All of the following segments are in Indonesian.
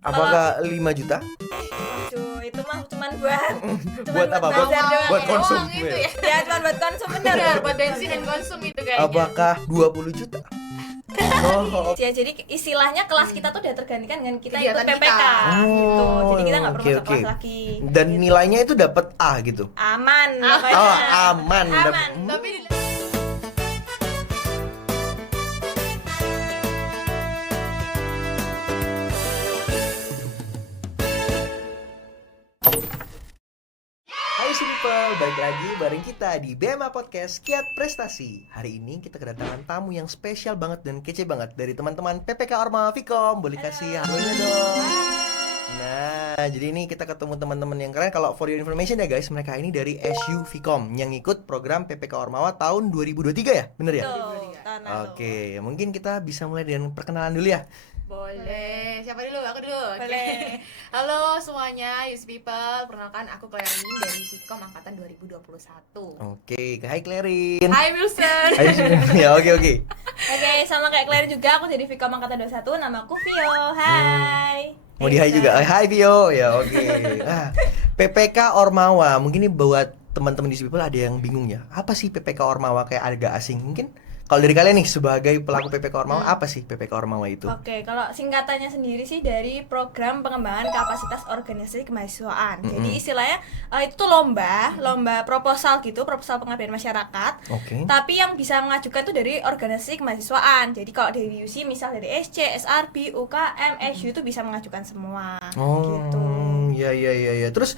Apakah 5 juta? Aduh, itu mah cuman buat Buat apa? bazar doang Buat ya. konsum. Doang itu ya. Ya cuman buat konsum bener. Benar, buat bensin dan konsum itu kayaknya. Apakah 20 juta? Oh, Ya, jadi istilahnya kelas kita tuh udah tergantikan dengan kita ikut Kegiatan PPK kita. gitu. Jadi kita nggak perlu oke, masuk oke. kelas lagi. Dan gitu. nilainya itu dapat A gitu. Aman Ah. pokoknya. Oh, aman. Aman. Tapi Hai Simple, balik lagi bareng kita di BMA Podcast Kiat Prestasi. Hari ini kita kedatangan tamu yang spesial banget dan kece banget dari teman-teman PPK Orma Vkom. Boleh kasih halonya dong. Nah, jadi ini kita ketemu teman-teman yang keren. Kalau for your information ya guys, mereka ini dari SU Vkom yang ikut program PPK Ormawa tahun 2023 ya? Bener ya? Tuh, tahun lalu. Oke, mungkin kita bisa mulai dengan perkenalan dulu ya. boleh. Siapa dulu? Aku dulu. Oke. Boleh. Halo semuanya, Youth People. Perkenalkan aku Claire dari Vkom angkatan 2021. Oke, hai Clarin. Hai Wilson. Hai, ya oke. Oke, sama kayak Claire juga, aku jadi Vkom angkatan 21, nama aku Vio. Hai. Mau di hai juga. Hai Vio. Ya oke. Ah, PPK Ormawa. Mungkin ini buat teman-teman di People ada yang bingung ya. Apa sih PPK Ormawa, kayak agak asing? Mungkin kalau dari kalian nih sebagai pelaku PPK Ormawa, apa sih PPK Ormawa itu? Oke, kalau singkatannya sendiri sih dari program pengembangan kapasitas organisasi kemahasiswaan. Jadi istilahnya itu tuh lomba proposal gitu, proposal pengabdian masyarakat. Oke. Tapi yang bisa mengajukan tuh dari organisasi kemahasiswaan. Jadi kalau dari UC misal dari SC, SRB, UKM, SU itu bisa mengajukan semua. Gitu. Ya. Terus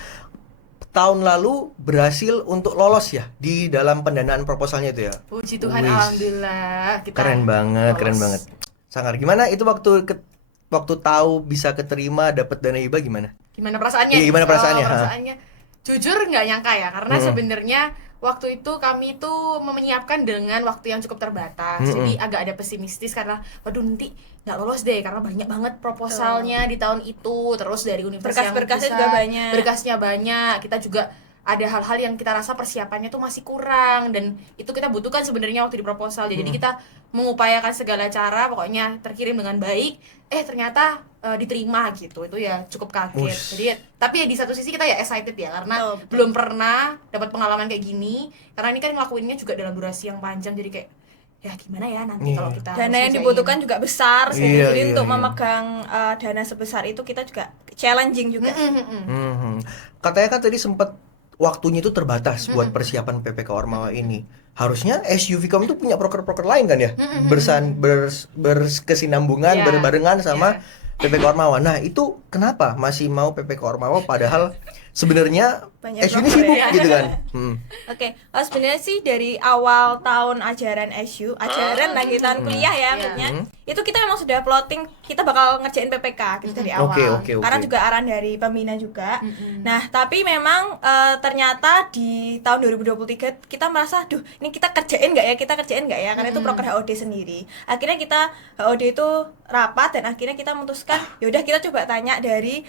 tahun lalu berhasil untuk lolos ya di dalam pendanaan proposalnya itu ya. Puji Tuhan, Wis. alhamdulillah. Kita Keren lolos. banget. Sangar. Gimana itu waktu tahu bisa keterima dapat dana hibah gimana? Gimana perasaannya? Iya, gimana perasaannya? Perasaannya. Jujur nggak nyangka ya, karena sebenarnya waktu itu kami tuh menyiapkan dengan waktu yang cukup terbatas. Jadi agak ada pesimistis karena waduh nanti nggak lolos deh karena banyak banget proposalnya di tahun itu. Terus dari universitas yang Berkas-berkasnya besar, juga banyak. Berkasnya banyak. Kita juga ada hal-hal yang kita rasa persiapannya tuh masih kurang dan itu kita butuhkan sebenarnya waktu di proposal. Jadi kita mengupayakan segala cara pokoknya terkirim dengan baik. Ternyata diterima gitu. Itu ya cukup kaget. Ush. Jadi tapi ya di satu sisi kita ya excited ya karena Betul. belum pernah dapat pengalaman kayak gini. Karena ini kan ngelakuinnya juga dalam durasi yang panjang jadi kayak ya gimana ya nanti kalau kita Dana harus yang selesaiin. dibutuhkan juga besar sih. Iya, Jadi iya, untuk iya. memegang dana sebesar itu kita juga challenging juga. Katanya kan tadi sempat waktunya itu terbatas buat persiapan PPK Ormawa ini. Harusnya SU Vkom itu punya proker-proker lain kan ya? Berkesinambungan, Iya. berbarengan sama PPK Ormawa. Nah, itu kenapa masih mau PPK Ormawa padahal sebenarnya Banyak SU ini proker sibuk ya. gitu kan? Oke, sebenarnya sih dari awal tahun ajaran SU, ajaran lagi tahun kuliah ya, maksudnya itu kita memang sudah plotting kita bakal ngerjain PPK gitu dari awal. Oke. Karena juga arahan dari pembina juga. Nah, tapi memang ternyata di tahun 2023 kita merasa, duh, ini kita kerjain nggak ya? Karena itu proker HOD sendiri. Akhirnya kita HOD itu rapat dan akhirnya kita memutuskan, yaudah kita coba tanya dari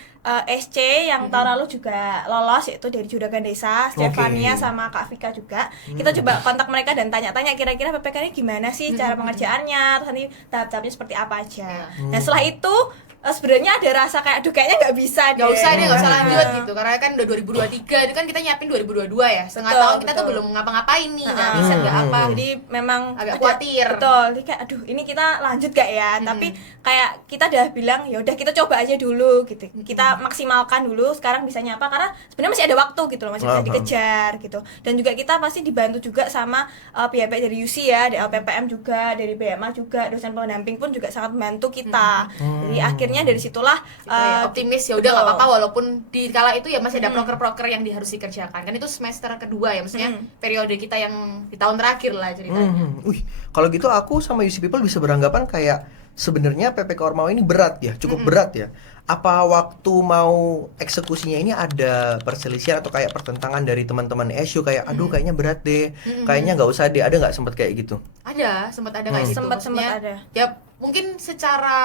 SC yang tahun lalu juga lolos, yaitu dari Juragan Desa, Stefania sama Kak Vika juga. Kita coba kontak mereka dan tanya-tanya kira-kira PPK ini gimana sih cara pengerjaannya, terus nanti tahap-tahapnya seperti apa aja. Nah setelah itu sebenarnya ada rasa kayak aduh kayaknya nggak bisa deh. Nggak usah lanjut gitu karena kan udah 2023 itu kan kita nyiapin 2022 ya setengah Betul, tahun kita tuh betul. belum ngapa-ngapain nih nggak bisa nggak apa Jadi memang Agak ada- khawatir. Betul. Jadi kayak aduh ini kita lanjut gak ya? Tapi kayak kita udah bilang ya udah kita coba aja dulu gitu. Kita maksimalkan dulu sekarang bisanya apa karena sebenarnya masih ada waktu gitu loh, masih bisa dikejar gitu. Dan juga kita pasti dibantu juga sama pihak-pihak dari UC ya, dari LPPM juga, dari BMA juga, dosen pendamping pun juga sangat membantu kita. Jadi akhirnya dari situlah kita ya optimis ya udah nggak betul. apa-apa walaupun di kala itu ya masih ada proker-proker yang harus dikerjakan kan itu semester kedua ya maksudnya periode kita yang di tahun terakhir lah ceritanya. Wih, kalau gitu aku sama UC People bisa beranggapan kayak sebenarnya PPK Ormawa ini berat ya, cukup berat ya. Apa waktu mau eksekusinya ini ada perselisihan atau kayak pertentangan dari teman-teman SU kayak aduh kayaknya berat deh, kayaknya nggak usah deh, ada nggak sempat kayak gitu? Ada sempat ada kayak gitu Sempat maksudnya, ada. ya mungkin secara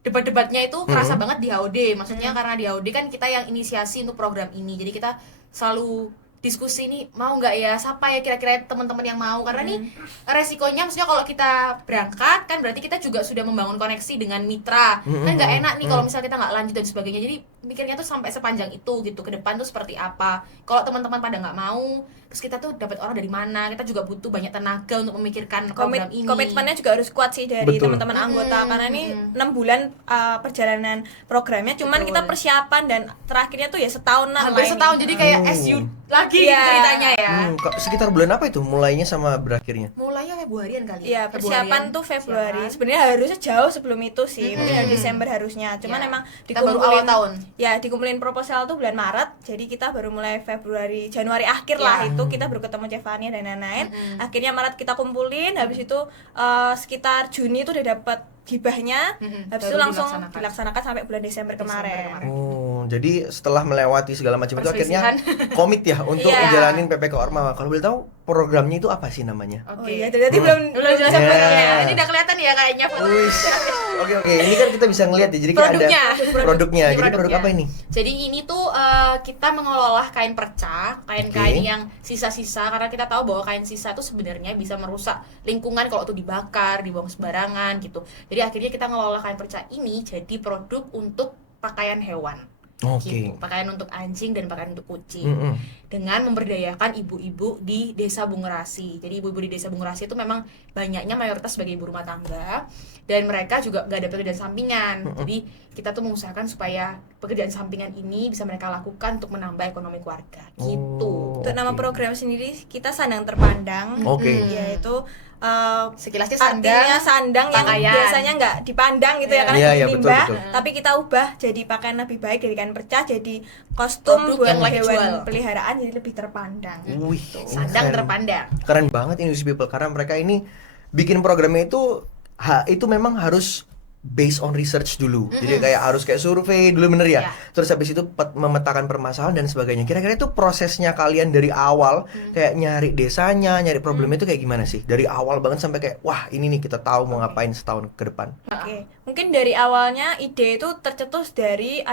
debat-debatnya itu kerasa banget di HOD maksudnya karena di HOD kan kita yang inisiasi untuk program ini jadi kita selalu diskusi nih mau nggak ya, siapa ya kira-kira teman-teman yang mau, karena nih resikonya maksudnya kalau kita berangkat kan berarti kita juga sudah membangun koneksi dengan mitra, kan nggak enak nih kalau misalnya kita nggak lanjut dan sebagainya. Jadi mikirnya tuh sampai sepanjang itu gitu, ke depan tuh seperti apa. Kalau teman-teman pada nggak mau, terus kita tuh dapat orang dari mana, kita juga butuh banyak tenaga untuk memikirkan program ini. Komitmennya juga harus kuat sih dari Betul. teman-teman anggota, karena ini 6 bulan perjalanan programnya, cuman Betul. kita persiapan dan terakhirnya tuh ya setahunan Hampir lah ini. setahun, jadi kayak SU lagi Iya. ceritanya ya. Sekitar bulan apa itu mulainya sama berakhirnya? Mulainya Februarian kali. Iya, persiapan Februarian. tuh Februari. Persiapan. Sebenarnya harusnya jauh sebelum itu sih. Mungkin dari Desember harusnya. Cuman Iya. emang Kita baru awal tahun. Ya, dikumpulin proposal tuh bulan Maret. Jadi kita baru mulai Februari, Januari akhir lah Iya. itu kita baru ketemu Cevania dan lain-lain. Akhirnya Maret kita kumpulin, habis itu sekitar Juni tuh udah dapat hibahnya. Habis itu Baru langsung dilaksanakan. dilaksanakan sampai bulan Desember kemarin. Oh, jadi setelah melewati segala macam itu akhirnya Perselisihan. komit ya untuk Iya. ngejalanin PPK Ormawa. Kalau boleh tahu programnya itu apa sih namanya? Oh Oke. iya, berarti belum Belum jelasin Iya. programnya. Ini udah kelihatan ya kayaknya. Wih. Oke, ini kan kita bisa ngeliat ya. Jadi kan Produknya. ada produknya. Ini Jadi produk produknya. apa ini? Jadi ini tuh kita mengelola kain perca, kain-kain Oke. yang sisa-sisa, karena kita tahu bahwa kain sisa itu sebenarnya bisa merusak lingkungan kalau tuh dibakar, dibuang sembarangan gitu. Jadi akhirnya kita ngelola kain perca ini jadi produk untuk pakaian hewan. Oke. Gitu. Pakaian untuk anjing dan pakaian untuk kucing. Mm-mm. Dengan memberdayakan ibu-ibu di Desa Bungerasi. Jadi ibu-ibu di Desa Bungerasi itu memang banyaknya mayoritas sebagai ibu rumah tangga, dan mereka juga gak ada pekerjaan sampingan. Jadi kita tuh mengusahakan supaya pekerjaan sampingan ini bisa mereka lakukan untuk menambah ekonomi keluarga gitu. Untuk nama Oke. program sendiri kita Sandang Terpandang. Oke. Yaitu Sekilasnya artinya sandang, sandang yang pakaian. biasanya nggak dipandang gitu ya, karena Iya, iya, limbah, betul. tapi kita ubah jadi pakaian lebih baik dari kain perca, jadi kostum Produk buat yang lagi hewan jual. peliharaan jadi lebih terpandang. Wih, sandang keren. terpandang. Keren banget Industry People karena mereka ini bikin programnya itu memang harus based on research dulu. Jadi kayak harus kayak survei dulu, bener ya. Ya. Terus habis itu memetakan permasalahan dan sebagainya. Kira-kira itu prosesnya kalian dari awal kayak nyari desanya, nyari problemnya itu kayak gimana sih? Dari awal banget sampai kayak wah, ini nih kita tahu mau ngapain setahun ke depan. Oke, mungkin dari awalnya ide itu tercetus dari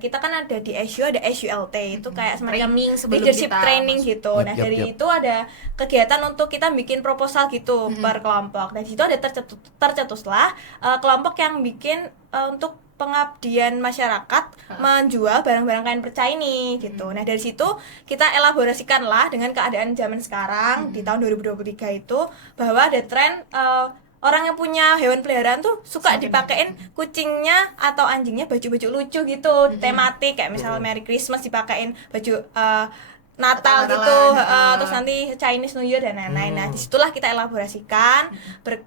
kita kan ada di SU, ada SULT itu kayak semacam Training sebelum leadership kita training masuk. gitu. Yap, Nah yap, dari yap. itu ada kegiatan untuk kita bikin proposal gitu per kelompok. Dan di situ ada tercetuslah kelompok yang bikin untuk pengabdian masyarakat menjual barang-barang kain perca ini gitu. Nah dari situ kita elaborasikan lah dengan keadaan zaman sekarang di tahun 2023 itu bahwa ada tren orang yang punya hewan peliharaan tuh suka dipakein kucingnya atau anjingnya baju-baju lucu gitu, tematik kayak misalnya Merry Christmas dipakein baju Natal gitu, Natal-Natalan, terus nanti Chinese New Year dan lain-lain. Nah, disitulah kita elaborasikan.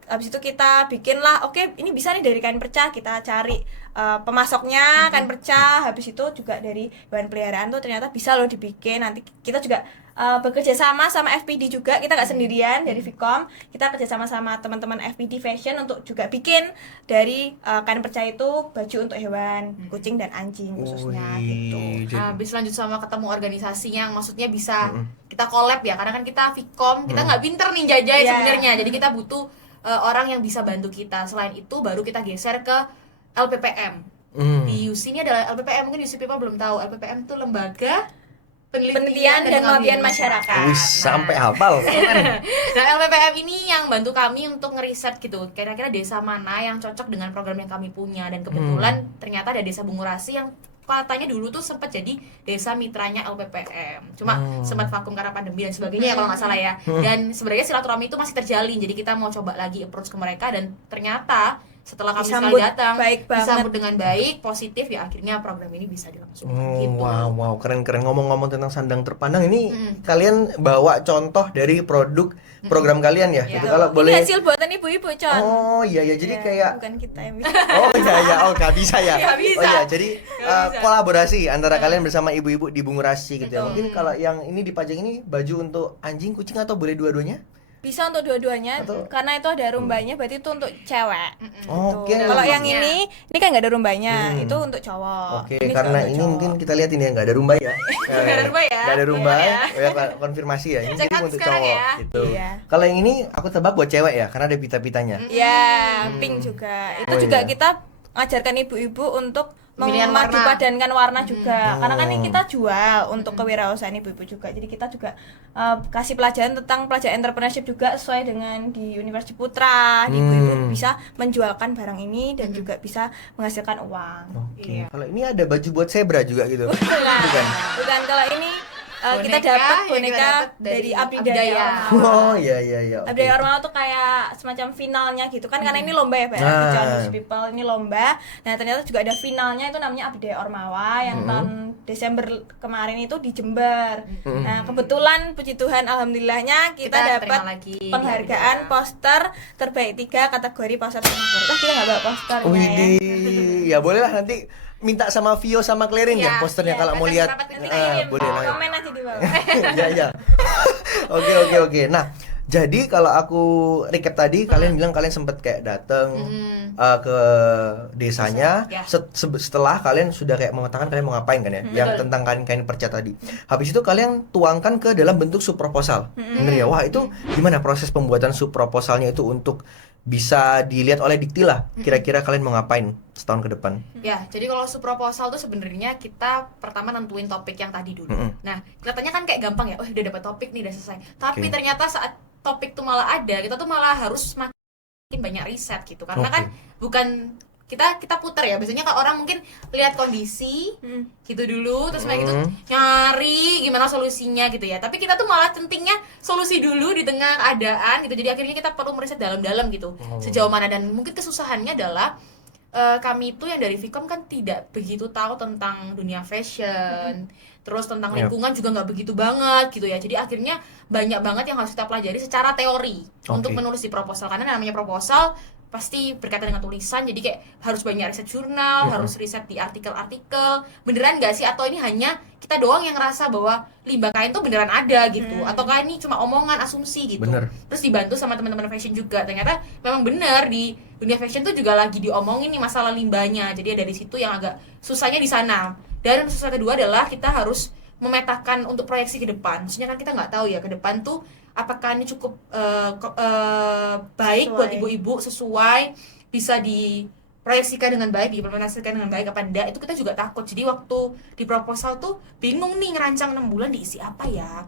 Habis itu kita bikinlah, oke, ini bisa nih dari kain perca, kita cari pemasoknya kain perca. Habis itu juga dari hewan peliharaan tuh ternyata bisa loh dibikin. Nanti kita juga bekerja sama FPD juga, kita nggak sendirian dari Vkom, kita kerja sama teman-teman FPD Fashion untuk juga bikin dari kain perca itu baju untuk hewan kucing dan anjing khususnya gitu. Habis lanjut sama ketemu organisasi yang maksudnya bisa kita collab ya, karena kan kita Vkom, kita nggak pinter nih jajai Iya. sebenarnya, jadi kita butuh orang yang bisa bantu kita. Selain itu baru kita geser ke LPPM. Di UC ini adalah LPPM, mungkin UC People belum tahu. LPPM itu lembaga Penelitian dan Pengabdian Masyarakat. Wih, sampai hafal. Nah, LPPM ini yang bantu kami untuk ngeriset gitu, kira-kira desa mana yang cocok dengan program yang kami punya. Dan kebetulan ternyata ada Desa Bungurasi yang katanya dulu tuh sempat jadi desa mitranya LPPM. Cuma sempat vakum karena pandemi dan sebagainya ya kalau nggak salah ya. Dan sebenarnya silaturahmi itu masih terjalin. Jadi kita mau coba lagi approach ke mereka, dan ternyata setelah kami sekali Disambut datang, baik banget. disambut dengan baik, positif, ya akhirnya program ini bisa dilangsungkan gitu. Wow, keren-keren. Ngomong-ngomong tentang sandang terpandang ini, kalian bawa contoh dari produk program kalian ya? Iya. Gitu. Kalau boleh. Ini hasil buatan ibu-ibu, Con. Oh iya, jadi Ya, kayak bukan kita yang bikin. oh iya, oh nggak bisa ya. Nggak bisa. Oh iya, jadi bisa. kolaborasi antara kalian bersama ibu-ibu di Bungurasi gitu ya. Betul. Mungkin kalau yang ini dipajang ini baju untuk anjing, kucing atau boleh dua-duanya? Bisa untuk dua-duanya, Atau- karena itu ada rumbanya, berarti itu untuk cewek. Oke. Gitu. Kalau yang Rumbanya. ini kan nggak ada rumbanya, itu untuk cowok. Oke, juga karena untuk ini cowok. mungkin kita lihat ini ya, nggak ada rumba ya. Nggak ada rumba ya. Nggak ada rumba Iya, ya. Oh, ya, konfirmasi ya. Ini Check jadi out untuk sekarang cowok ya. gitu. Iya. Kalau yang ini aku tebak buat cewek ya, karena ada pita-pitanya. Ya, pink juga. Itu Oh, juga iya. kita ngajarkan ibu-ibu untuk Pemilihan warna. memadupadankan warna juga. Karena kan ini kita jual untuk kewirausahaan ibu-ibu juga. Jadi kita juga kasih pelajaran tentang pelajaran entrepreneurship juga sesuai dengan di Universitas Putra. Di ibu-ibu bisa menjualkan barang ini dan juga bisa menghasilkan uang. Oke. Kalau ini ada baju buat zebra juga gitu. Bukan. Bukan, kalau ini kita Boneka dapat yang boneka kita dapat dari Abdi Abdi Daya Daya. Ormawa. Oh iya. Oke. Abdi Daya Ormawa tuh kayak semacam finalnya gitu kan, karena ini lomba ya Pak. Nah. Beyond These People ini lomba. Nah ternyata juga ada finalnya, itu namanya Abdi Daya Ormawa yang tahun Desember kemarin itu di Jember. Nah kebetulan puji Tuhan alhamdulillahnya kita Kita terima dapat lagi penghargaan poster terbaik 3 kategori poster terbaik. Kita nggak bawa posternya ya. Widih, ya boleh lah nanti minta sama Vio sama Clarin ya Iya, posternya iya, kalau mau lihat. rapat nanti Boleh lah. Komen aja di bawah. Iya. Oke. Nah, jadi kalau aku recap tadi, kalian bilang kalian sempet kayak dateng ke desanya. Ya. Setelah kalian sudah kayak mengatakan kalian mau ngapain kan ya, yang betul. tentang kain-kain perca tadi. Habis itu kalian tuangkan ke dalam bentuk subproposal. Bener ya? Wah, itu gimana proses pembuatan subproposalnya itu untuk bisa dilihat oleh Dikti lah. Kira-kira kalian mau ngapain setahun ke depan? Ya, jadi kalau proposal tuh sebenarnya kita pertama nentuin topik yang tadi dulu. Nah, kelihatannya kan kayak gampang ya, oh udah dapat topik nih, udah selesai. Tapi Oke. ternyata saat topik tuh malah ada, kita tuh malah harus makin banyak riset gitu. Karena Oke. kan bukan kita putar ya. Biasanya kalau orang mungkin lihat kondisi gitu dulu, terus kayak gitu nyari gimana solusinya gitu ya. Tapi kita tuh malah pentingnya solusi dulu di tengah keadaan gitu. Jadi akhirnya kita perlu meriset dalam-dalam gitu. Sejauh mana, dan mungkin kesusahannya adalah kami itu yang dari Vkom kan tidak begitu tahu tentang dunia fashion, terus tentang Yap. lingkungan juga nggak begitu banget gitu ya. Jadi akhirnya banyak banget yang harus kita pelajari secara teori untuk Oke. menulis di proposal. Karena namanya proposal pasti berkaitan dengan tulisan, jadi kayak harus banyak riset jurnal, harus riset di artikel-artikel. Beneran nggak sih, atau ini hanya kita doang yang ngerasa bahwa limbah kain tuh beneran ada gitu, ataukah ini cuma omongan, asumsi gitu. Bener. Terus dibantu sama teman-teman fashion juga, ternyata memang bener di dunia fashion tuh juga lagi diomongin nih masalah limbahnya. Jadi dari situ yang agak susahnya di sana. Dan susah kedua adalah kita harus memetakan untuk proyeksi ke depan. Maksudnya kan kita nggak tahu ya ke depan tuh apakah ini cukup baik Sesuai. buat ibu-ibu, sesuai, bisa diproyeksikan dengan baik, diimplementasikan dengan baik apa enggak, itu kita juga takut. Jadi waktu di proposal tuh bingung nih, ngerancang 6 bulan diisi apa ya,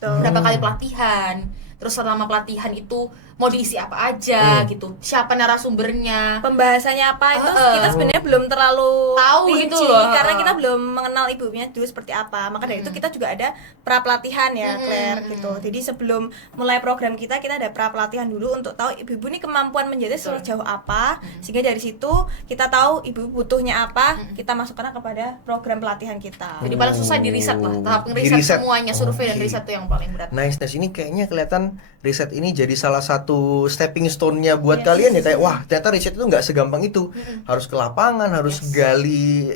berapa kali pelatihan, terus selama pelatihan itu mau diisi apa aja gitu, siapa narasumbernya, Pembahasannya apa itu kita sebenarnya belum terlalu Tahu rinci, gitu loh. karena kita belum mengenal ibunya dulu seperti apa. Maka dari itu kita juga ada pra pelatihan ya Claire gitu. Jadi sebelum mulai program kita ada pra pelatihan dulu untuk tahu ibu-ibu ini kemampuan menjadi sejauh apa, sehingga dari situ kita tahu ibu butuhnya apa, kita masukkan kepada program pelatihan kita. jadi paling susah di riset lah, tahap ngeriset Di-riset. semuanya, survei dan Oke. riset tuh yang paling berat. Nice. Ini kayaknya kelihatan riset ini jadi salah satu stepping stone-nya buat kalian ya, kayak wah ternyata riset itu nggak segampang itu, harus ke lapangan, harus gali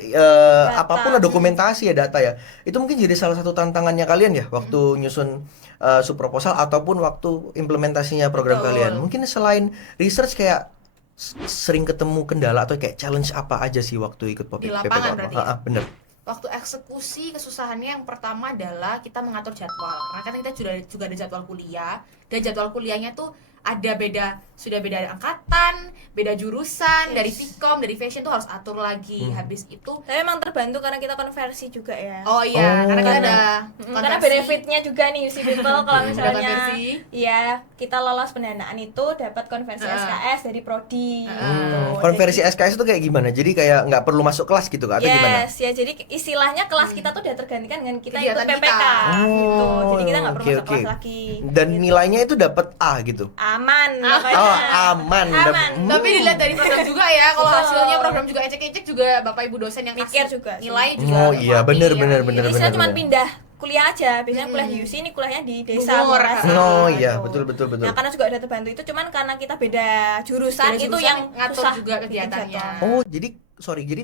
apapun lah, dokumentasi ya, data ya. Itu mungkin jadi salah satu tantangannya kalian ya waktu nyusun subproposal ataupun waktu implementasinya program Betul. kalian. Mungkin selain research kayak sering ketemu kendala atau kayak challenge apa aja sih waktu ikut Di lapangan berarti ya? Bener. Waktu eksekusi, kesusahannya yang pertama adalah kita mengatur jadwal. Karena kan kita juga ada jadwal kuliah, dan jadwal kuliahnya tuh ada sudah beda angkatan, beda jurusan, dari Vkom, dari fashion tuh harus atur lagi. Habis itu Tapi memang terbantu karena kita konversi juga ya. oh iya, karena kita ada Karena konversi. benefitnya juga nih UC People kalau misalnya konversi. iya kita lolos pendanaan itu dapat konversi SKS dari prodi gitu. Konversi SKS itu kayak gimana? Jadi kayak nggak perlu masuk kelas gitu atau gimana? Yes, ya jadi istilahnya kelas kita tuh udah tergantikan dengan kita Kegiatan ikut PPK kita. gitu. Jadi kita nggak perlu Oke, masuk oke. kelas lagi. Dan gitu. nilainya itu dapat A gitu. Aman Oh, makanya. aman. Aman. Tapi dilihat dari program juga ya, kalau hasilnya program juga ecek-ecek juga Bapak Ibu dosen yang Mikir kasih juga sih. nilai juga. Oh iya, rapi, bener, ya. bener, Iya. bener. Jadi saya cuma pindah kuliah aja. Biasanya kuliah di UC, ini kuliahnya di desa Bogor. Moras. Oh iya, Gitu. betul. Nah, karena juga ada terbantu itu, cuman karena kita beda jurusan, Beda itu jurusan, yang ngatur susah juga bikin kegiatannya. jadwal. Oh, jadi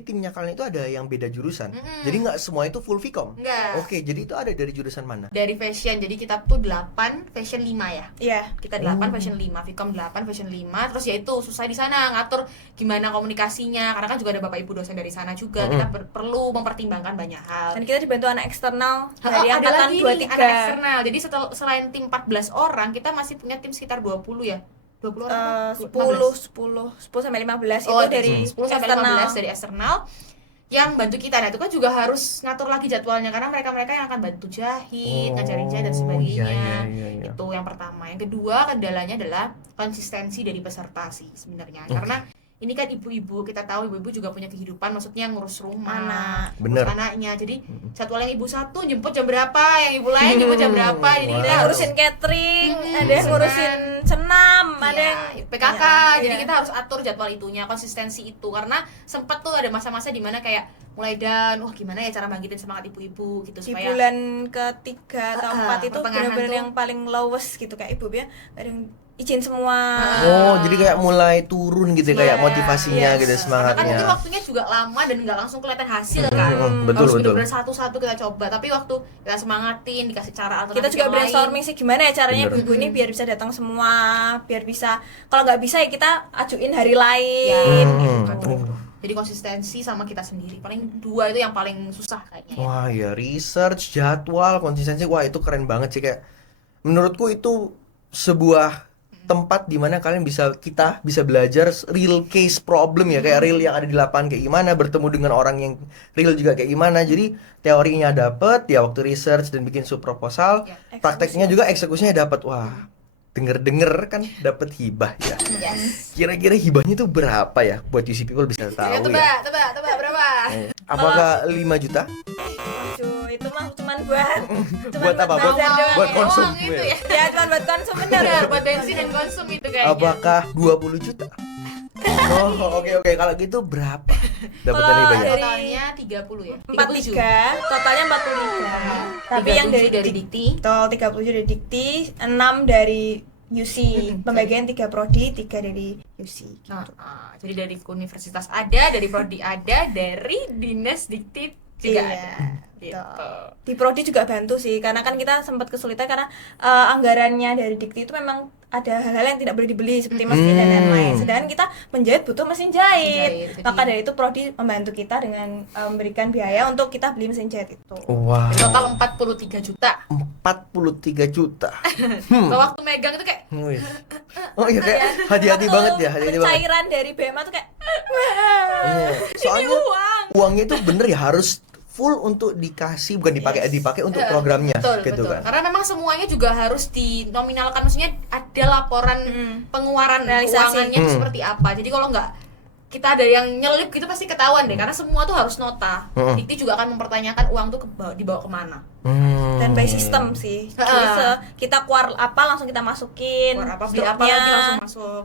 timnya kalian itu ada yang beda jurusan. Jadi nggak semua itu full Vkom. Enggak. Oke, jadi itu ada dari jurusan mana? Dari fashion, jadi kita tuh 8, fashion 5 ya. Iya. Kita 8, fashion 5, Vkom 8, fashion 5. Terus ya itu susah di sana ngatur gimana komunikasinya, karena kan juga ada Bapak Ibu dosen dari sana juga. Kita perlu mempertimbangkan banyak hal. Dan kita dibantu anak eksternal Oh, dari ada angkatan lagi 23. nih anak eksternal. Jadi selain tim 14 orang, kita masih punya tim sekitar 20 ya. 20 orang. 10 sampai 15 Oh, itu dari 10 sampai eksternal. 15 dari eksternal. yang bantu kita. Nah itu kan juga harus ngatur lagi jadwalnya karena mereka yang akan bantu jahit, ngajarin jahit dan sebagainya. Iya. Itu yang pertama. Yang kedua kendalanya adalah konsistensi dari peserta sih sebenarnya. Karena ini kan ibu-ibu, kita tahu ibu-ibu juga punya kehidupan, maksudnya ngurus rumah, Bener. ngurus anaknya. Jadi jadwal yang ibu satu jemput jam berapa, yang ibu lain jemput jam berapa. Jadi Wow. kita Ada yang harus ngurusin catering, ada yang senam. ngurusin senam, ada yang PKK. Jadi iya. kita harus atur jadwal itunya, konsistensi itu. Karena sempat tuh ada masa-masa dimana kayak mulai down, wah gimana ya cara bangkitin semangat ibu-ibu gitu di supaya bulan ketiga atau empat itu pertengahan benar-benar tuh. yang paling lowest gitu, kayak ibu ya ada yang izin semua. Oh, jadi kayak mulai turun gitu kayak Iya, motivasinya yes. gitu, karena kan semangatnya. itu waktunya juga lama dan nggak langsung kelihatan hasil kan. Betul, Harus betul. benar-benar satu-satu kita coba, tapi waktu kita semangatin, dikasih cara alternatif Kita juga yang brainstorming sih gimana ya caranya Bener. ibu-ibu ini biar bisa datang semua, biar bisa, kalau nggak bisa ya kita ajuin hari lain Hmm. gitu. Jadi konsistensi sama kita sendiri, paling dua itu yang paling susah kayaknya ya. Wah ya, research, jadwal, konsistensi, wah itu keren banget sih. Kayak menurutku itu sebuah tempat di mana kita bisa belajar real case problem ya, kayak real yang ada di lapangan kayak gimana, bertemu dengan orang yang real juga kayak gimana. Jadi teorinya dapet ya waktu research dan bikin sub proposal, Ya, prakteknya juga eksekusinya dapet. Wah, denger kan dapet hibah ya. Yes. Kira-kira hibahnya itu berapa ya buat UC people bisa tahu ya? Tebak berapa? Apakah 5 juta? Aduh, itu mah cuman buat Buat apa? bazar doang Buat ya. konsum. Doang itu ya. Ya cuman buat konsum bener. Benar, buat bensin dan konsum itu kayaknya. Apakah 20 juta? Oh, oke. Kalau gitu berapa dapat Kalau dari hibahnya? dari- Totalnya 30 ya. 43, totalnya 43. Tapi yang dari Dikti. Tol 37 dari Dikti, 6 dari UC. Pembagian 3 prodi, 3 dari UC. Nah, jadi dari universitas ada, dari prodi ada, dari dinas dikti juga Iya, ada. Gitu. Di prodi juga bantu sih, karena kan kita sempat kesulitan karena anggarannya dari Dikti itu memang ada hal-hal yang tidak boleh dibeli seperti mesin dan lain-lain. Sedangkan kita menjahit butuh mesin jahit. Jadi- Maka dari itu prodi membantu kita dengan memberikan biaya untuk kita beli mesin jahit itu. Wow. Jadi total 43 juta. 43 juta. Kalau waktu megang itu kayak Wih. Oh iya, kayak hati-hati Waktu banget ya, hati-hati banget. pencairan dari BMA tuh kayak Iya. Soalnya uang. uangnya itu bener ya harus full untuk dikasih, bukan dipakai untuk programnya Betul, gitu betul. kan. Karena memang semuanya juga harus dinominalkan, maksudnya ada laporan pengeluaran Realisasi. keuangannya itu seperti apa. Jadi kalau nggak kita ada yang nyelip gitu pasti ketahuan deh, karena semua tuh harus nota. Dikti juga akan mempertanyakan uang tuh dibawa kemana. dan by system sih. Jadi kita keluar apa langsung kita masukin. Keluar apa, beli apa lagi langsung masuk.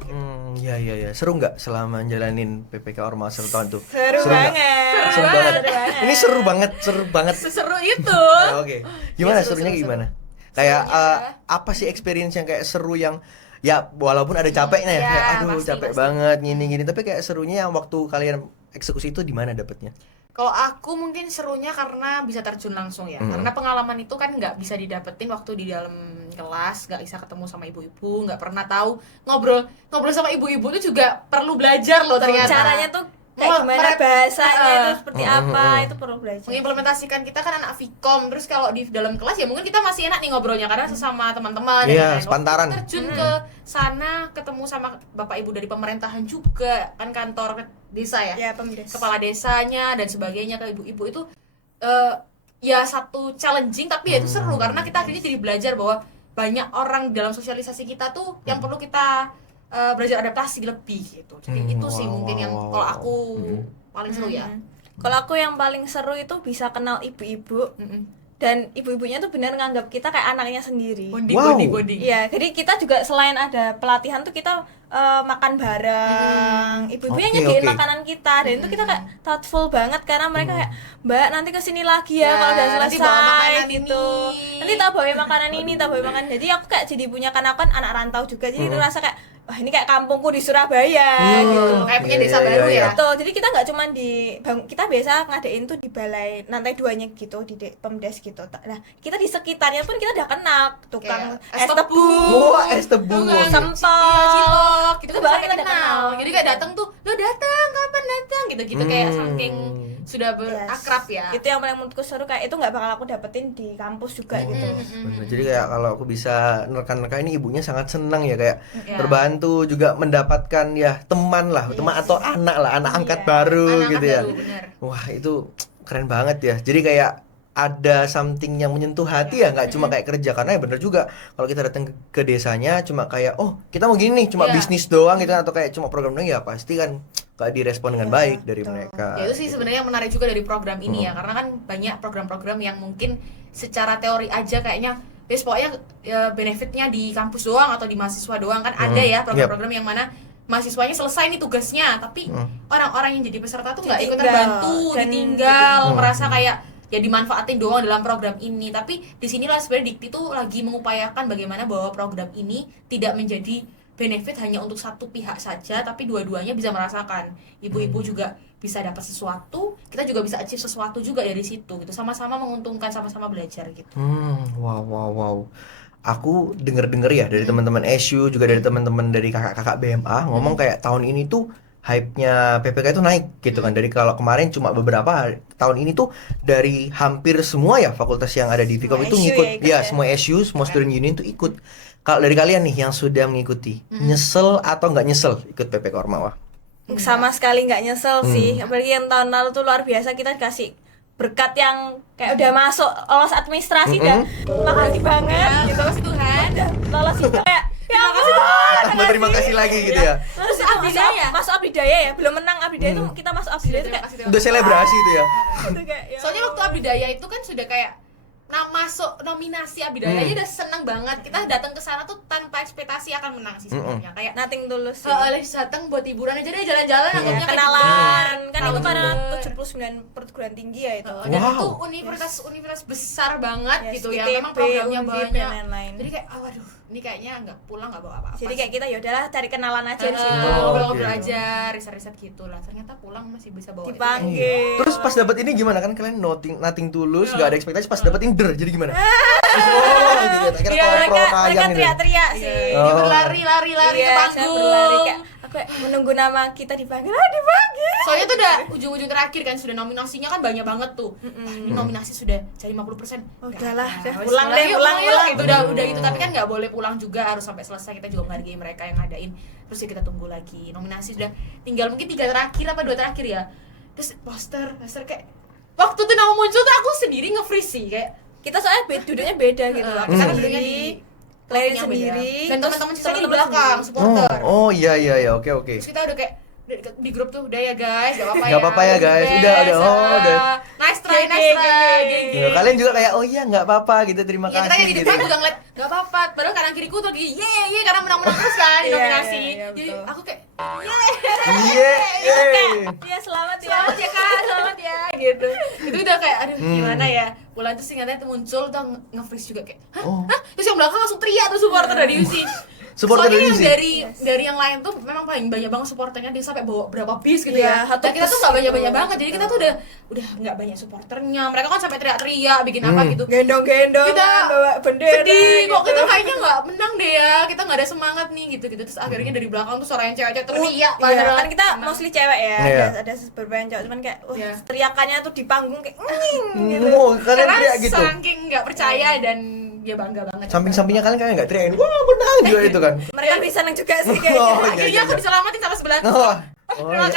Iya. Seru nggak selama jalanin PPK Orma 1 tahun tuh? Seru nggak? banget. Seru banget. Seru banget. Ini seru banget. Seseru itu. Oke. Gimana Ya, seru, serunya seru, gimana? Kayak Serunya apa sih experience yang kayak seru yang ya walaupun ada capeknya ya, Iya, kayak, aduh pasti, capek pasti. banget gini, tapi kayak serunya yang waktu kalian eksekusi itu di mana dapetnya? Kalau aku mungkin serunya karena bisa terjun langsung ya. Karena pengalaman itu kan nggak bisa didapetin waktu di dalam kelas, nggak bisa ketemu sama ibu-ibu, nggak pernah tahu ngobrol sama ibu-ibu itu juga perlu belajar loh ternyata. Caranya tuh kayak gimana bahasanya itu seperti apa, itu perlu belajar. Mengimplementasikan, kita kan anak Vkom, terus kalau di dalam kelas ya mungkin kita masih enak nih ngobrolnya karena sesama teman-teman. Iya, dan lain-lain. sepantaran. Waktu terjun ke sana, ketemu sama bapak ibu dari pemerintahan juga, kan kantor desa ya, Ya, pemdes. kepala desanya dan sebagainya, ke ibu-ibu itu ya satu challenging tapi ya itu seru karena kita akhirnya jadi belajar bahwa banyak orang dalam sosialisasi kita tuh yang perlu kita belajar adaptasi lebih gitu. Jadi itu sih mungkin yang kalau aku paling seru ya. Kalau aku yang paling seru itu bisa kenal ibu-ibu dan ibu-ibunya tuh benar nganggap kita kayak anaknya sendiri. Bonding. Iya, jadi kita juga selain ada pelatihan tuh kita makan bareng. Ibu-ibunya Oke, nyediain oke. makanan kita dan itu kita kayak thoughtful banget karena mereka kayak, "Mbak, nanti kesini lagi ya, Ya, kalau udah nanti bawa selesai makanan gitu. ini." Nanti tak bawain makanan ini, tak bawain makanan." Jadi aku kayak jadi punya, karena aku kan anak rantau juga. Jadi ngerasa kayak, wah ini kayak kampungku di Surabaya gitu. Kayak punya Iya, desa iya, baru iya. ya. Betul, jadi kita nggak cuma kita biasa ngadain tuh di balai lantai 2-nya gitu, di Pemdes gitu. Nah, kita di sekitarnya pun kita udah kenal tukang Kayak es tebu, Wah, es tebu. sempol, cilok gitu itu kan baru sampai kita udah kenal. kenal. Jadi kayak datang tuh, lo datang kapan datang gitu-gitu kayak saking sudah akrab ya. Itu yang paling menurutku seru, kayak itu nggak bakal aku dapetin di kampus juga gitu. Bener. Jadi kayak kalau aku bisa nerka-nerka ini ibunya sangat senang ya, kayak Iya. terbantu juga mendapatkan ya teman lah, teman atau anak lah, anak angkat Iya, baru anak-anak gitu ya. baru, bener. Wah, itu keren banget ya. Jadi kayak ada something yang menyentuh hati ya, nggak cuma kayak kerja. Karena ya bener juga kalau kita datang ke desanya cuma kayak oh kita mau gini nih, cuma Iya. bisnis doang gitu atau kayak cuma program doang, ya pasti kan gak direspon dengan baik dari mereka. Ya itu sih sebenarnya yang menarik juga dari program ini ya, karena kan banyak program-program yang mungkin secara teori aja kayaknya pokoknya ya, benefitnya di kampus doang atau di mahasiswa doang kan ada ya program-program yang mana mahasiswanya selesai nih tugasnya, tapi orang-orang yang jadi peserta tuh nggak ikut Ditinggal. terbantu, Dan ditinggal, merasa kayak ya dimanfaatin doang dalam program ini. Tapi disinilah sebenarnya Dikti tuh lagi mengupayakan bagaimana bahwa program ini tidak menjadi benefit hanya untuk satu pihak saja, tapi dua-duanya bisa merasakan. Ibu-ibu juga bisa dapat sesuatu, kita juga bisa achieve sesuatu juga dari situ gitu. Sama-sama menguntungkan, sama-sama belajar gitu. Wow. Aku denger ya dari teman-teman SU, juga dari teman-teman dari kakak-kakak BMA ngomong kayak tahun ini tuh hype-nya PPK itu naik gitu kan. Dari kalau kemarin cuma beberapa, tahun ini tuh dari hampir semua ya fakultas yang ada di Vkom Semua itu SU ngikut. ya ikut Ya, ya. semua SU, semua student union tuh ikut. Kalau dari kalian nih yang sudah mengikuti, nyesel atau nggak nyesel ikut PPK Ormawa? Sama sekali nggak nyesel sih, apalagi yang tahun lalu tuh luar biasa, kita dikasih berkat yang kayak udah masuk lolos administrasi dan makasih banget gitu. Terus Tuhan, Lolos itu kayak ya ampun, Mau terima kasih lagi gitu ya. terus itu Abdidaya. masuk Abdidaya ya, belum menang Abdidaya itu, kita masuk Abdidaya itu terima kayak kasih, Udah selebrasi itu ya. itu kayak ya soalnya waktu Abdidaya itu kan sudah kayak masuk nominasi Abdidaya aja udah seneng banget. Kita datang ke sana tuh tanpa ekspektasi akan menang sih sebenarnya. Kayak nothing tulus sih. datang buat hiburan aja deh, jalan-jalan Ya, anggapnya kayak kenalan gitu. kan itu Tahu karena juga. 79 perguruan tinggi ya itu. Dan Wow. itu universitas besar banget Ya, gitu ya, ITB, memang programnya Undip, banyak. dan lain-lain. Jadi kayak waduh, ini kayaknya nggak pulang nggak bawa apa-apa. Jadi kayak kita ya udahlah cari kenalan aja di situ. ngobrol-ngobrol Iya. aja, riset-riset gitu lah. Ternyata pulang masih bisa bawa itu. Dipanggil. Terus pas dapet ini gimana, kan kalian nothing tulus, gak ada ekspektasi, pas dapet Inder jadi gimana? Oh gitu ya, akhirnya Iya, pro mereka kayang gitu. teriak-teriak sih. Oh. Dia berlari-lari ke Iya, saya panggung. berlari kayak aku kayak menunggu nama kita dipanggil, dipanggil. Soalnya tuh udah ujung-ujung terakhir kan, sudah nominasinya kan banyak banget tuh. Ini nominasi sudah jadi 50%. Udahlah, Nggak, udah pulang deh, yuk, pulang. Gitu, udah gitu, tapi kan nggak boleh pulang juga, harus sampai selesai. Kita juga menghargai mereka yang ngadain. Terus ya kita tunggu lagi. Nominasi sudah tinggal mungkin 3 terakhir apa 2 terakhir ya. Terus poster kayak waktu tuh nama muncul tuh aku sendiri nge-freeze sih, kayak Kita soalnya duduknya beda gitu. Aku kita sendiri, duduknya di Clarin yang sendiri, beda. Dan terus teman-teman siswa saya di duduk belakang, sendiri. supporter. Oh iya, oke. Terus kita udah kayak di grup tuh udah ya guys, gak apa-apa ya. Gak apa-apa ya, guys. Udah, udah. Nice try. Ya, kalian juga kayak oh iya nggak apa-apa gitu, terima Ya kita kasih yang di gitu. depan juga ngeliat gak apa-apa, padahal kanan kiriku tuh lagi ye karena menang-menang terus kan di Iya, nominasi. iya, Jadi betul. aku kayak Iya. Iya, selamat ya. selamat ya kak, selamat ya gitu. Itu udah kayak aduh gimana ya. Bulan itu singkatnya itu muncul tuh nge-freeze juga kayak hah? Oh. Hah? Terus yang belakang langsung teriak tuh supporter dari UC. Supporter Soalnya dari yang UC? dari yang lain tuh memang paling banyak banget supporternya, dia sampai bawa berapa bis gitu Iya, ya. satu Dan kita tuh bus nggak banyak-banyak gitu. banget, jadi kita tuh udah nggak banyak supporternya. Mereka kan sampai teriak-teriak bikin apa gitu. Gendong-gendong, Kita bawa bendera. sedih kok, gitu. kita kayaknya nggak menang deh ya, kita nggak ada semangat nih gitu. Terus akhirnya dari belakang tuh suara yang cewek-cewek teriak Iya, padahal kan kita mostly cewek ya, Iya. ada beberapa yang cowok, cuman kayak Iya. teriakannya tuh di panggung kayak gitu. Oh, kalian karena teriak gitu. saking nggak percaya dan dia bangga banget. Samping-sampingnya kalian kayak nggak teriakin, wah menang juga itu kan. Mereka bisa seneng juga sih kayaknya. Oh, iya. Akhirnya aku diselamatin sama sebelah. Terima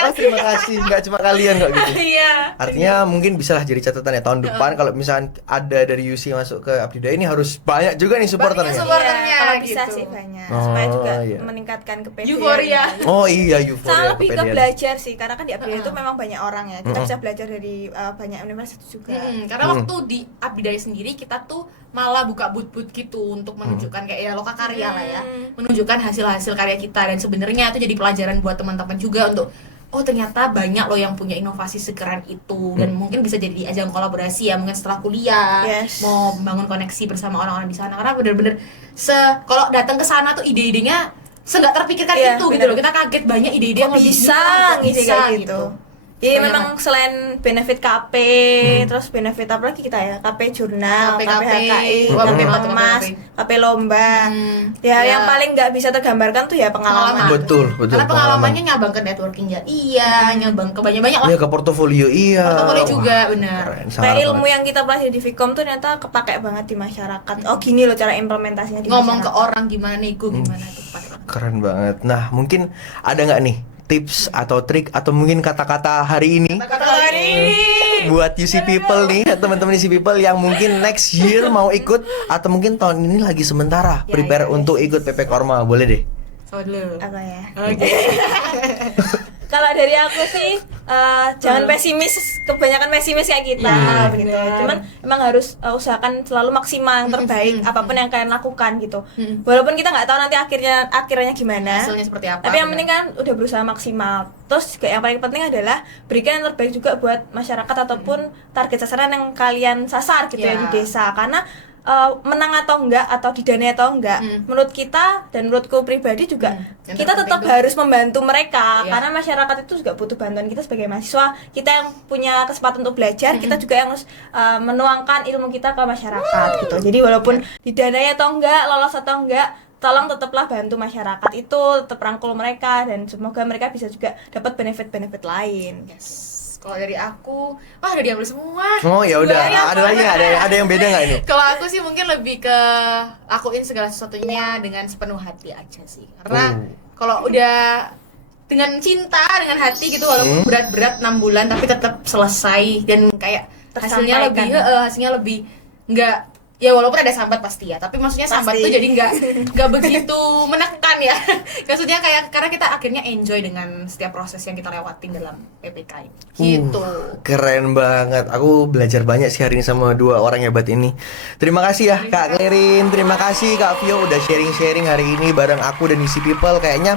kasih, nggak cuma kalian kok gitu. Iya. Artinya mungkin bisalah jadi catatan ya tahun depan kalau misalnya ada dari UC masuk ke Abdidaya ini harus banyak juga nih supporternya. Banyak supporternya Iya, kalau bisa gitu. sih banyak, Oh, supaya juga iya. meningkatkan kepedean. Euforia. Oh iya, euforia. Sama lebih ke kepedean. belajar sih, karena kan di Abdidaya itu memang banyak orang ya. Kita bisa belajar dari banyak universitas juga. Karena waktu di Abdidaya sendiri kita tuh malah buka booth-booth gitu untuk menunjukkan kayak ya lokakarya lah ya, menunjukkan hasil-hasil karya kita. Dan sebenarnya itu jadi pelajaran buat teman-teman juga untuk oh ternyata banyak loh yang punya inovasi sekeren itu, dan mungkin bisa jadi ajang kolaborasi ya mungkin setelah kuliah. Yes. Mau membangun koneksi bersama orang-orang di sana, karena bener-bener kalau datang ke sana tuh ide-idenya nggak terpikirkan Iya, itu gitu bener. loh. Kita kaget banyak ide-ide yang Kok lebih bisa gila, kok ngide bisa kayak gitu. Iya Banyak memang selain benefit KP, terus benefit apa lagi kita ya? KP jurnal, KP HKI, Wah, KP bener banget tuh, emas, KP. KP lomba. Ya, Ya. yang paling nggak bisa tergambarkan tuh ya pengalaman. Betul, Karena pengalamannya nyabang ke networking ya, iya, nyabang ke banyak-banyak lah. Iya, ke portofolio iya. Portofolio Wah, juga, benar. keren, Kayak sangat ilmu banget. yang kita pelajari di Vkom tuh ternyata kepake banget di masyarakat. Oh gini loh cara implementasinya di Ngomong ke masyarakat. orang gimana nego gimana itu kepake banget. Keren banget. Nah, mungkin ada nggak nih tips atau trik atau mungkin kata-kata hari ini buat UC People nih, teman-teman UC People yang mungkin next year mau ikut atau mungkin tahun ini lagi sementara prepare untuk ikut PP Korma, boleh deh. Sama dulu. Apa ya? Oke. Kalau dari aku sih jangan pesimis, kebanyakan pesimis kayak kita Iya, gitu. benar. Cuman emang harus usahakan selalu maksimal yang terbaik apapun yang kalian lakukan gitu. Mm-mm. Walaupun kita nggak tahu nanti akhirnya gimana. Hasilnya seperti apa? Tapi yang benar. penting kan udah berusaha maksimal. Terus juga yang paling penting adalah berikan yang terbaik juga buat masyarakat ataupun target sasaran yang kalian sasar gitu ya Ya. di desa. Karena menang atau enggak atau didanai atau enggak, menurut kita dan menurutku pribadi juga Yang kita terpenting tetap tuh. harus membantu mereka Iya. karena masyarakat itu juga butuh bantuan kita sebagai mahasiswa. Kita yang punya kesempatan untuk belajar, kita juga yang harus menuangkan ilmu kita ke masyarakat gitu. Jadi walaupun didanai atau enggak, lolos atau enggak, tolong tetaplah bantu masyarakat itu, tetap rangkul mereka dan semoga mereka bisa juga dapat benefit-benefit lain. Yes. Kalau dari aku, wah udah diambil semua. Oh ya udah, Sebenarnya ada lagi nggak? Ada yang beda nggak ini? Kalau aku sih mungkin lebih ke lakuin segala sesuatunya dengan sepenuh hati aja sih. Karena kalau udah dengan cinta, dengan hati gitu walaupun berat-berat 6 bulan tapi tetap selesai dan kayak hasilnya lebih Tersampaikan. hasilnya lebih enggak ya walaupun ada sambat pasti ya, tapi maksudnya sambat Pasti. tuh jadi enggak begitu menekan ya. Maksudnya kayak karena kita akhirnya enjoy dengan setiap proses yang kita lewatin dalam PPK ini. Gitu. Keren banget. Aku belajar banyak sih hari ini sama dua orang hebat ini. Terima kasih ya Kak Klerin, terima kasih Kak Vio udah sharing-sharing hari ini bareng aku dan UC People. Kayaknya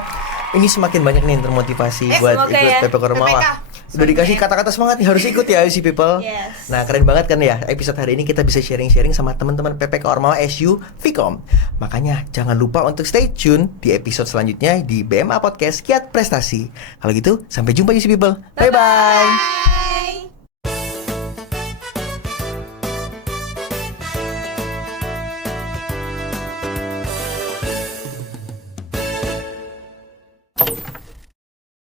ini semakin banyak nih yang termotivasi buat semoga ikut ya. PP Korma. PPK. Wah, udah dikasih kata-kata semangat nih harus ikut ya UC People. Yes. Nah, keren banget kan ya episode hari ini kita bisa sharing-sharing sama teman-teman PPK Ormawa SU Vkom. Makanya jangan lupa untuk stay tune di episode selanjutnya di BMA Podcast Kiat Prestasi. Kalau gitu, sampai jumpa UC People. Bye bye.